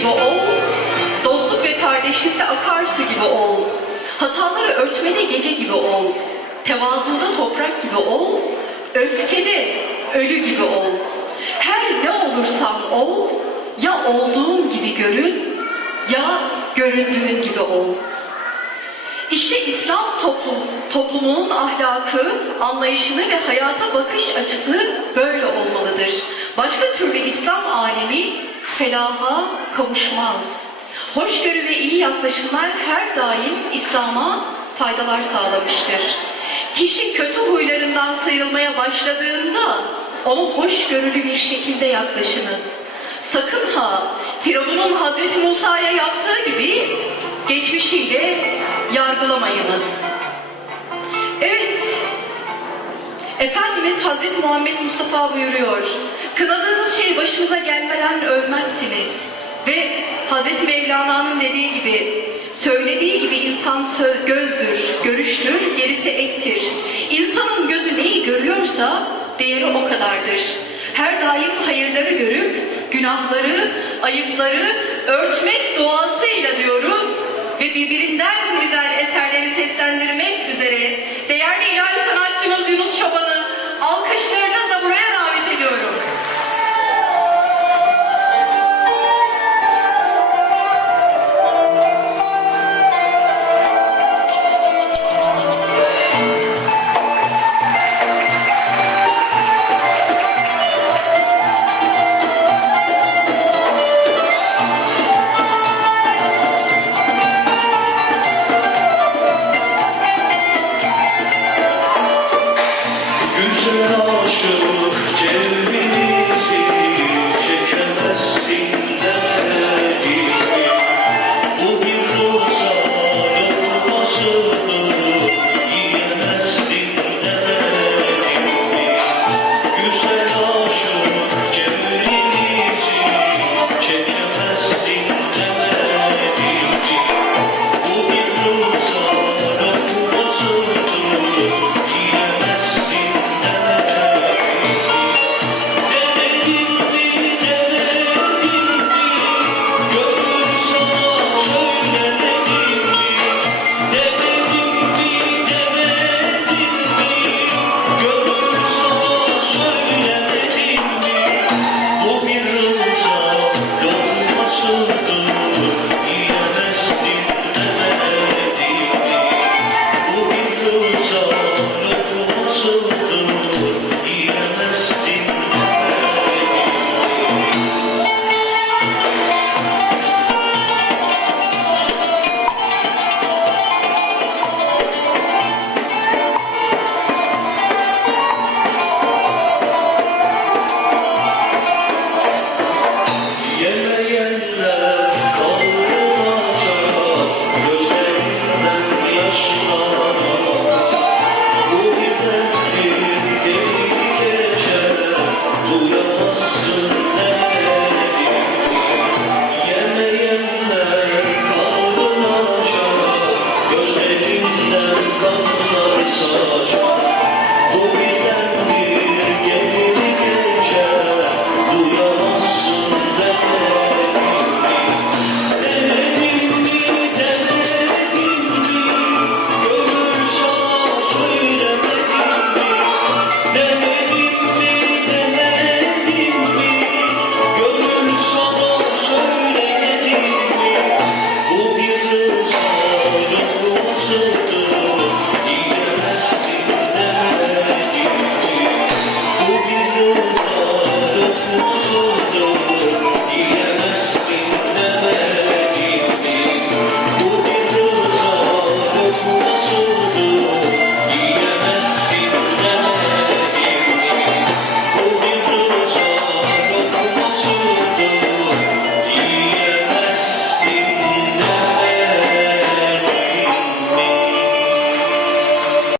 gibi ol, dostluk ve kardeşlikte akarsu gibi ol, hataları örtmede gece gibi ol, tevazuda toprak gibi ol, öfkede ölü gibi ol. Her ne olursan ol, ya olduğun gibi görün, ya göründüğün gibi ol. İşte İslam toplum, toplumunun ahlakı, anlayışını ve hayata bakış açısı böyle olmalıdır. Başka türlü İslam alemi felaha kavuşmaz. Hoşgörü ve iyi yaklaşımlar her daim İslam'a faydalar sağlamıştır. Kişi kötü huylarından sıyrılmaya başladığında ona hoşgörülü bir şekilde yaklaşınız. Sakın ha Firavun'un Hazreti Musa'ya yaptığı gibi geçmişiyle yargılamayınız. Evet, Efendimiz Hazreti Muhammed Mustafa buyuruyor. Kınadığınız şey başınıza gelmeden ölmezsiniz. Ve Hazreti Mevlana'nın dediği gibi, söylediği gibi insan söz, gözdür, görüştür, gerisi ettir. İnsanın gözü neyi görüyorsa değeri o kadardır. Her daim hayırları görüp günahları, ayıpları örtmek duasıyla diyoruz ve birbirinden güzel eserleri seslendirmek üzere değerli